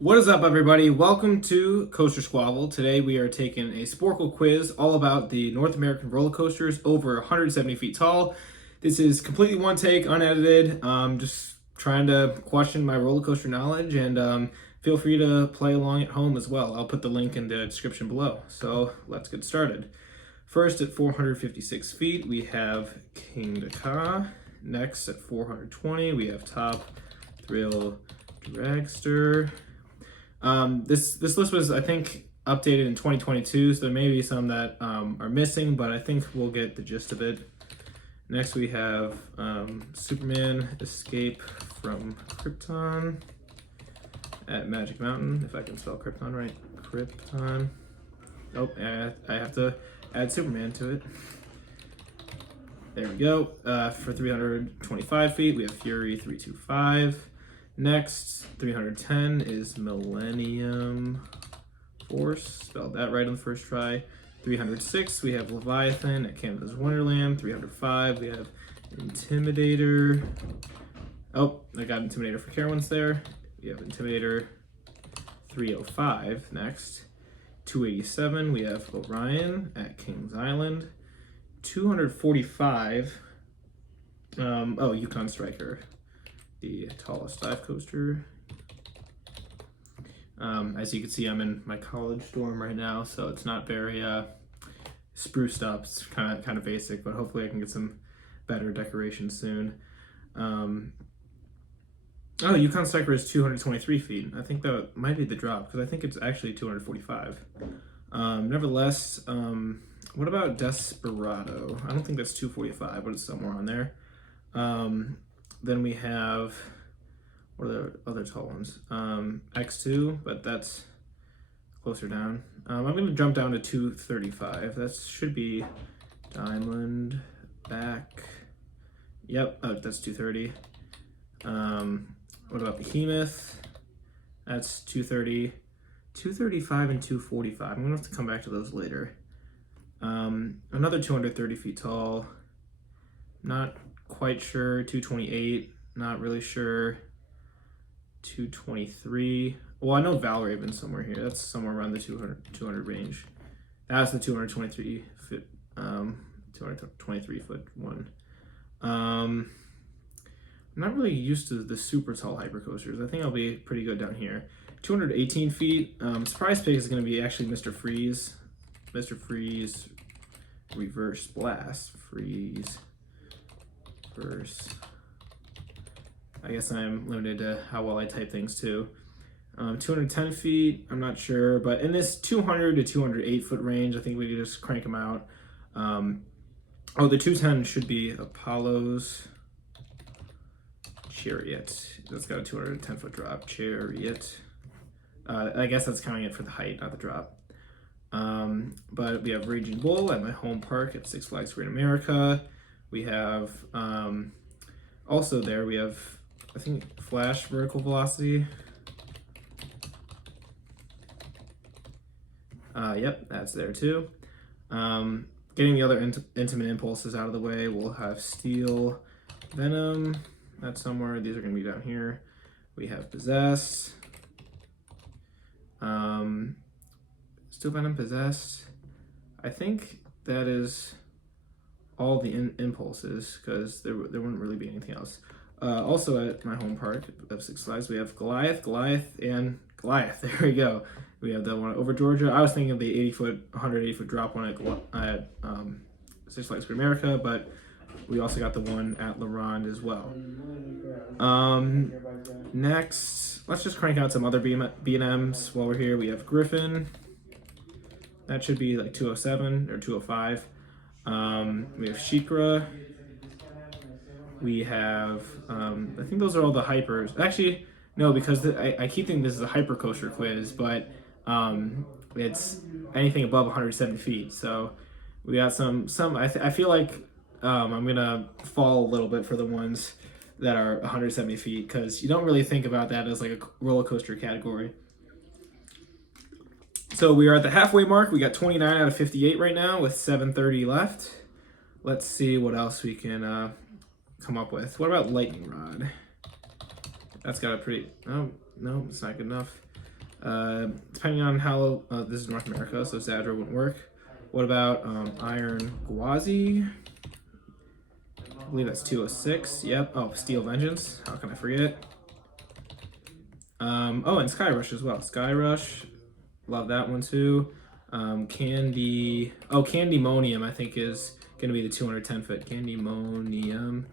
What is up, everybody? Welcome to Coaster Squabble. Today we are taking a Sporcle quiz all about the North American roller coasters over 170 feet tall. This is completely one take, unedited. Just trying to question my roller coaster knowledge, and feel free to play along at home as well. I'll put the link in the description below. So let's get started. First, at 456 feet, we have King Ka. Next, at 420, we have Top Thrill Dragster. This list was, I think, updated in 2022, so there may be some that are missing, but I think we'll get the gist of it. Next, we have Superman Escape from Krypton at Magic Mountain, if I can spell Krypton right. Krypton. Oh, I have to add Superman to it. There we go. For 325 feet, we have Fury 325. Next, 310 is Millennium Force. Spelled that right on the first try. 306, we have Leviathan at Canada's Wonderland. 305, we have Intimidator. Oh, I got Intimidator for Carowinds there. We have Intimidator 305 next. 287, we have Orion at Kings Island. 245, Yukon Striker, the tallest dive coaster. As you can see, I'm in my college dorm right now, so it's not very spruced up. It's kind of basic, but hopefully I can get some better decorations soon. Yukon Striker is 223 feet. I think that might be the drop, because I think it's actually 245. Nevertheless, what about Desperado? I don't think that's 245, but it's somewhere on there. Then we have, what are the other tall ones? X2, but that's closer down. I'm going to jump down to 235. That should be Diamond Back. Yep, that's 230. What about Behemoth? That's 230. 235 and 245. I'm going to have to come back to those later. Another 230 feet tall. Not quite sure. 228. Not really sure. 223. Well, I know Valraven's somewhere here. That's somewhere around the 200 range. That's the 223 foot 223 foot one. I'm not really used to the super tall hypercoasters. I think I'll be pretty good down here. 218 feet. Surprise pick is going to be actually Mr. Freeze. Mr. Freeze Reverse Blast. Freeze. Reverse. I guess I'm limited to how well I type things too. 210 feet, I'm not sure, but in this 200 to 208 foot range, I think we could just crank them out. The 210 should be Apollo's Chariot. That's got a 210 foot drop. Chariot. I guess that's counting it for the height, not the drop. But we have Raging Bull at my home park at Six Flags Great America. We have, also there, we have, I think, Flash Vertical Velocity. Yep, that's there too. Getting the other Intimate Impulses out of the way, we'll have Steel Venom. That's somewhere. These are going to be down here. We have Possess. Steel Venom, Possessed. I think that is all the impulses, because there wouldn't really be anything else. Also at my home park of Six Flags, we have Goliath, and Goliath. There we go. We have the one over Georgia. I was thinking of the 180 foot drop one at Six Flags Great America, but we also got the one at La Ronde as well. Next, let's just crank out some other B&Ms while we're here. We have Griffin. That should be like 207 or 205. We have Shikra. We have, I think those are all the hypers. Actually, no, because I keep thinking this is a hyper coaster quiz, but it's anything above 170 feet. So we got some. I feel like I'm gonna fall a little bit for the ones that are 170 feet, because you don't really think about that as like a roller coaster category. So we are at the halfway mark. We got 29 out of 58 right now with 730 left. Let's see what else we can come up with. What about Lightning Rod? That's got a pretty, oh, no, it's not good enough. Depending on how this is North America, so Zadra wouldn't work. What about Iron Gwazi? I believe that's 206. Yep. Oh, Steel Vengeance. How can I forget? Oh, and Sky Rush as well. Sky Rush. Love that one too. Candymonium, I think, is going to be the 210 foot. Candymonium.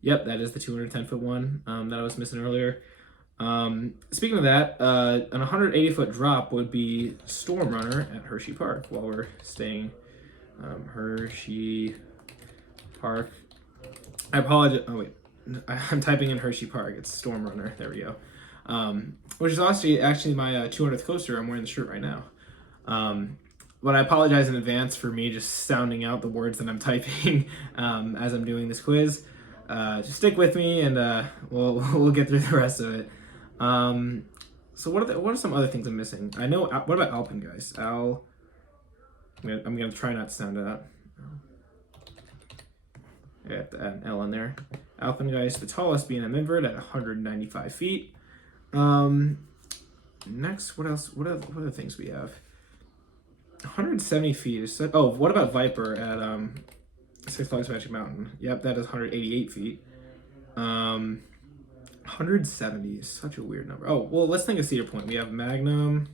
Yep, that is the 210 foot one that I was missing earlier. Speaking of that, an 180 foot drop would be Storm Runner at Hershey Park while we're staying. Hershey Park. I apologize. Oh, wait. I'm typing in Hershey Park. It's Storm Runner. There we go. Which is actually my 200th coaster. I'm wearing the shirt right now. But I apologize in advance for me just sounding out the words that I'm typing as I'm doing this quiz. Just stick with me, and we'll get through the rest of it. So what are some other things I'm missing? I know. What about Alpengeist? I'm gonna try not to sound it out. I have to add an L in there. Alpengeist, the tallest B&M invert at 195 feet. Next, what else? What other things we have? 170 feet is. Oh, what about Viper at Six Flags Magic Mountain? Yep, that is 188 feet. 170 is such a weird number. Oh, well, let's think of Cedar Point. We have Magnum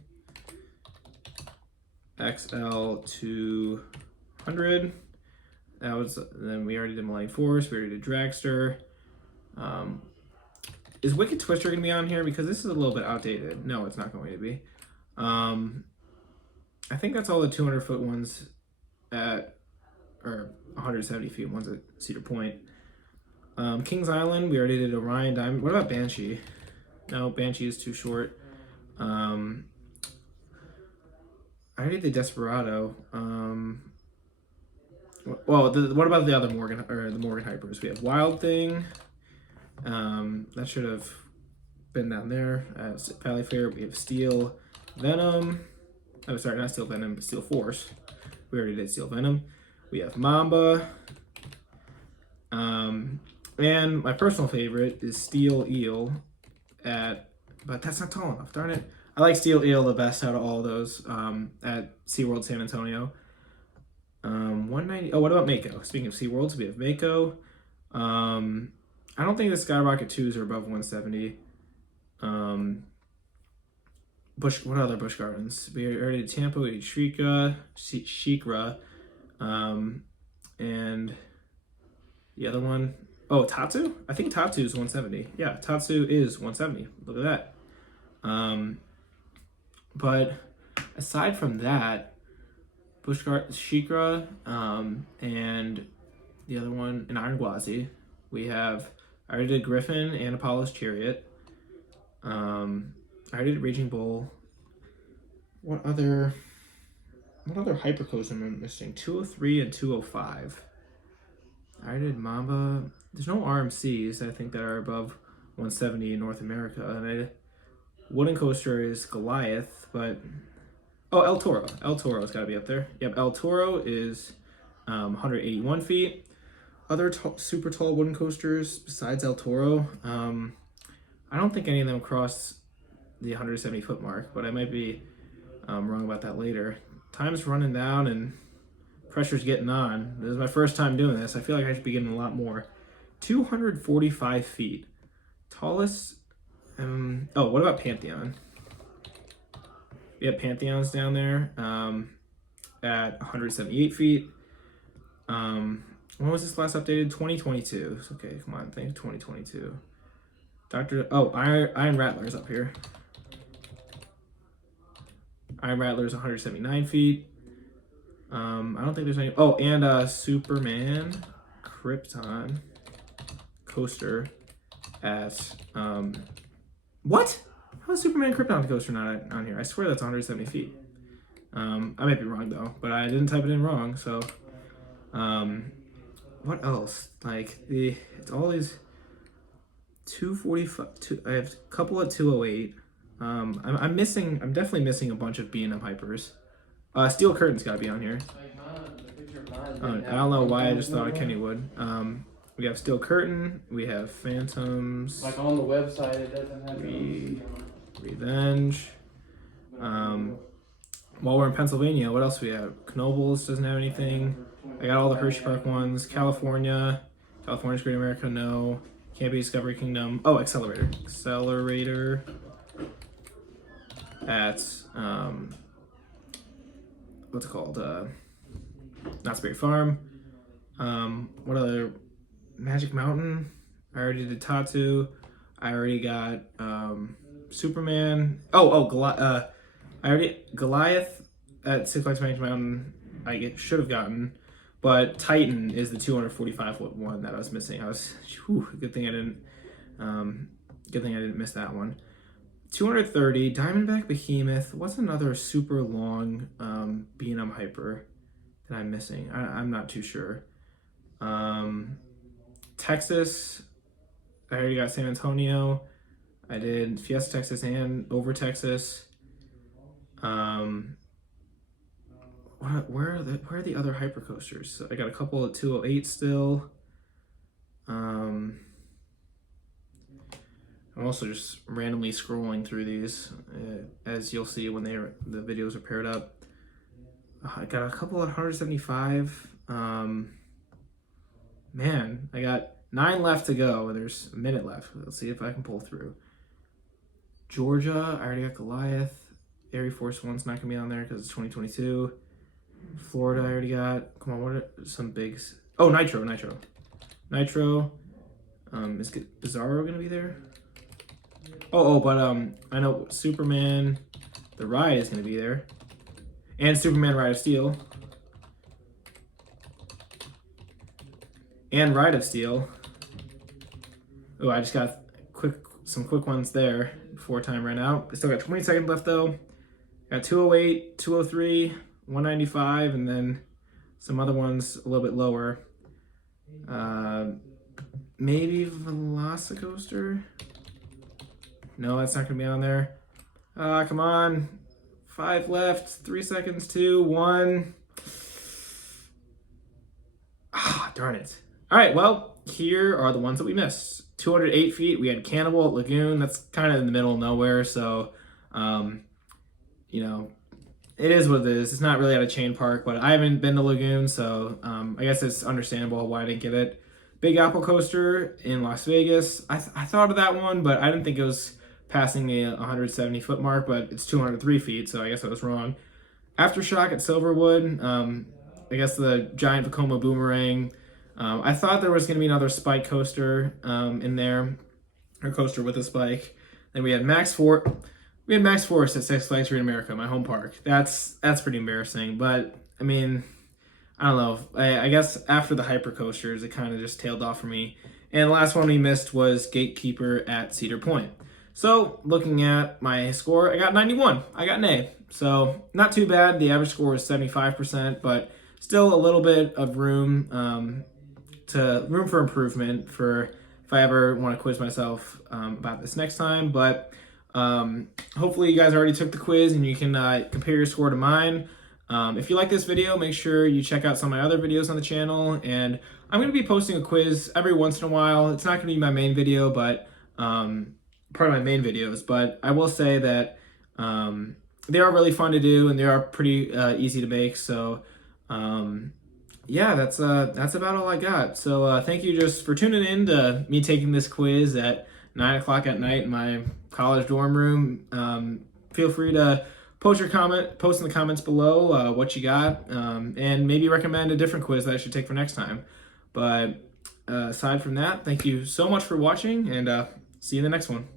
XL 200. That was, then we already did Malign Force. We already did Dragster. Is Wicked Twister going to be on here? Because this is a little bit outdated. No, it's not going to be. I think that's all the 200 foot ones or 170 feet ones at Cedar Point. Kings Island, we already did Orion Diamond. What about Banshee? No, Banshee is too short. I already did Desperado. What about the other Morgan Hypers? We have Wild Thing. That should have been down there. Valley Fair. We have Steel Venom. Oh, sorry, not Steel Venom, but Steel Force. We already did Steel Venom. We have Mamba. And my personal favorite is Steel Eel but that's not tall enough, darn it. I like Steel Eel the best out of all of those at SeaWorld San Antonio. 190. Oh, what about Mako? Speaking of SeaWorlds, we have Mako. I don't think the Skyrocket 2s are above 170. What other Busch Gardens? We already did Tampa, we did Shikra, and the other one, Tatsu? I think Tatsu is 170. Yeah, Tatsu is 170. Look at that. But aside from that, Busch Gardens, Shikra, and the other one, an Iron Gwazi. I already did Griffin and Apollo's Chariot. I already did Raging Bull. What other hypercoaster am I missing? 203 and 205. I already did Mamba. There's no RMCs, I think, that are above 170 in North America. And wooden coaster is Goliath, but El Toro. El Toro's got to be up there. Yep, El Toro is 181 feet. Other super tall wooden coasters besides El Toro, I don't think any of them cross the 170 foot mark, but I might be wrong about that later. Time's running down and pressure's getting on. This is my first time doing this. I feel like I should be getting a lot more. 245 feet. Tallest. What about Pantheon? Yeah, Pantheon's down there at 178 feet. When was this last updated? 2022. Okay, come on, think 2022. Iron Rattler's up here. Iron Rattler's 179 feet. I don't think there's any. Oh, and Superman Krypton coaster at what? How is Superman Krypton coaster not on here? I swear that's 170 feet. I might be wrong though, but I didn't type it in wrong. So, what else? Like it's all these 245. I have a couple at 208. I'm definitely missing a bunch of B&M hypers. Steel Curtain's got to be on here. I don't know why I just thought of Kenny would. We have Steel Curtain. We have Phantoms. Like on the website, it doesn't have Revenge. While we're in Pennsylvania, what else we have? Knoebels doesn't have anything. I got all the Hershey Park ones. California's Great America, no. Can't be Discovery Kingdom. Oh, Accelerator. At what's it called? Knott's Berry Farm. What other? Magic Mountain. I already did Tatu. I already got Superman. Goliath at Six Flags Magic Mountain. Should have gotten, but Titan is the 245-foot one that I was missing. Good thing I didn't miss that one. 230 Diamondback Behemoth. What's another super long B&M Hyper that I'm missing? I'm not too sure. Texas. I already got San Antonio. I did Fiesta Texas and Over Texas. Where are the other hypercoasters? So I got a couple of 208 still. I'm also just randomly scrolling through these, as you'll see when the videos are paired up. I got a couple at 175. Man, I got 9 left to go. There's a minute left. Let's see if I can pull through. Georgia, I already got Goliath. Air Force One's not gonna be on there because it's 2022. Florida, I already got. Come on, what are some bigs? Oh, Nitro. Is Bizarro gonna be there? But I know Superman, the ride is gonna be there, and Superman Ride of Steel, Oh, I just got some quick ones there before time ran out. I still got 20 seconds left though. Got 208, 203, 195, and then some other ones a little bit lower. Maybe Velocicoaster? No, that's not gonna be on there. Come on. 5 left, 3 seconds, 2, 1. Darn it. All right, well, here are the ones that we missed. 208 feet, we had Cannibal at Lagoon. That's kind of in the middle of nowhere, so, it is what it is. It's not really at a chain park, but I haven't been to Lagoon, so I guess it's understandable why I didn't get it. Big Apple Coaster in Las Vegas. I thought of that one, but I didn't think it was passing the 170-foot mark, but it's 203 feet, so I guess I was wrong. Aftershock at Silverwood. I guess the giant Vekoma Boomerang. I thought there was going to be another spike coaster in there, or coaster with a spike. Then we had Max Force at Six Flags Great America, my home park. That's pretty embarrassing, but I mean, I don't know. I guess after the hyper coasters, it kind of just tailed off for me. And the last one we missed was Gatekeeper at Cedar Point. So looking at my score, I got 91. I got an A. So not too bad. The average score was 75%, but still a little bit of room for improvement for if I ever want to quiz myself about this next time. But hopefully you guys already took the quiz and you can compare your score to mine. If you like this video, make sure you check out some of my other videos on the channel. And I'm going to be posting a quiz every once in a while. It's not going to be my main video, but part of my main videos. But I will say that they are really fun to do and they are pretty easy to make. So yeah, that's about all I got. So thank you just for tuning in to me taking this quiz at 9 o'clock at night in my college dorm room. Feel free to post in the comments below what you got, and maybe recommend a different quiz that I should take for next time. But aside from that, thank you so much for watching, and see you in the next one.